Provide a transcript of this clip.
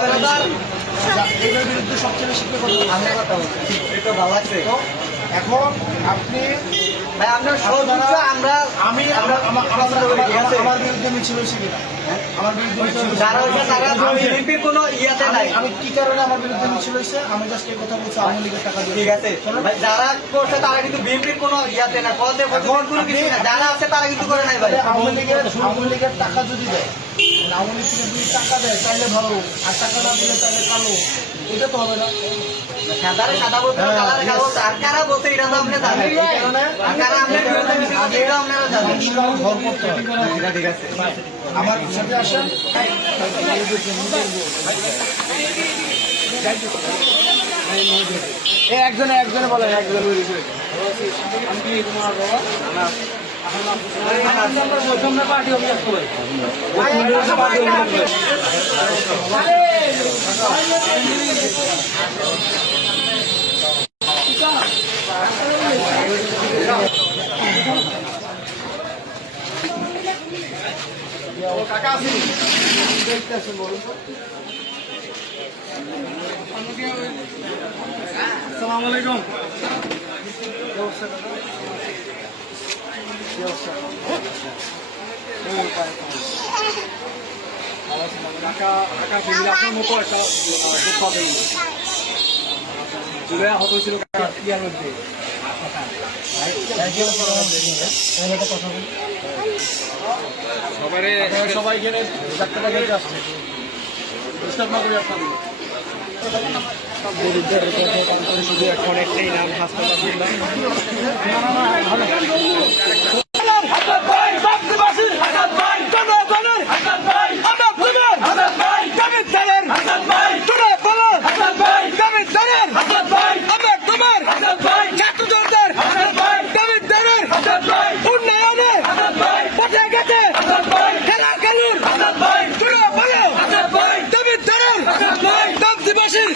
এটার বিরুদ্ধে সবচেয়ে বেশি কে কথা বলছে? আমরা কথা বলছি। এটা ভালো লাগছে। এখন আপনি আমরা সহযোগিতা আমরা আমার আমার আমার ঠিক আছে? আমার বিরুদ্ধে মিছিল হয়েছে কিনা? আমার বিরুদ্ধে তারা আমি- কোনো ইয়াতে নাই। আমি- আমি কি কারণে আমার বিরুদ্ধে মিছিল হয়েছে? আমি জাস্ট এই কথা বলছি আওয়ামী লীগের টাকা ঠিক আছে। ভাই, যারা করছে তারা কিন্তু বিএনপির কোনো ইয়াতে না কোনো যারা আছে তারা কিন্তু করে নাই ভাই। আওয়ামী লীগের আওয়ামী লীগের টাকা যদি দেয় আওয়ামী লীগ থেকে যদি টাকা দেয় তাহলে ভালো আর টাকা না দিলে তাহলে কালো। এটা তো হবে না। সাদারে সাদা বলতে কালারে কালো আর কারা বলছে এটা তো আপনি জানেন এই কারণে আর কারা আপনার বিরুদ্ধে মিছিল করছে এটাও আপনারা জানেন ঘর করতে হবে ঠিক আছে। আমার সাথে আসেন। একজনে একজনে বলেন একজনে পার্টি অফিস করে আসসালামু আলাইকুম। সবাই এখানে ডাক্তার একটাই নাম হাসপাতাল আদিবাসীর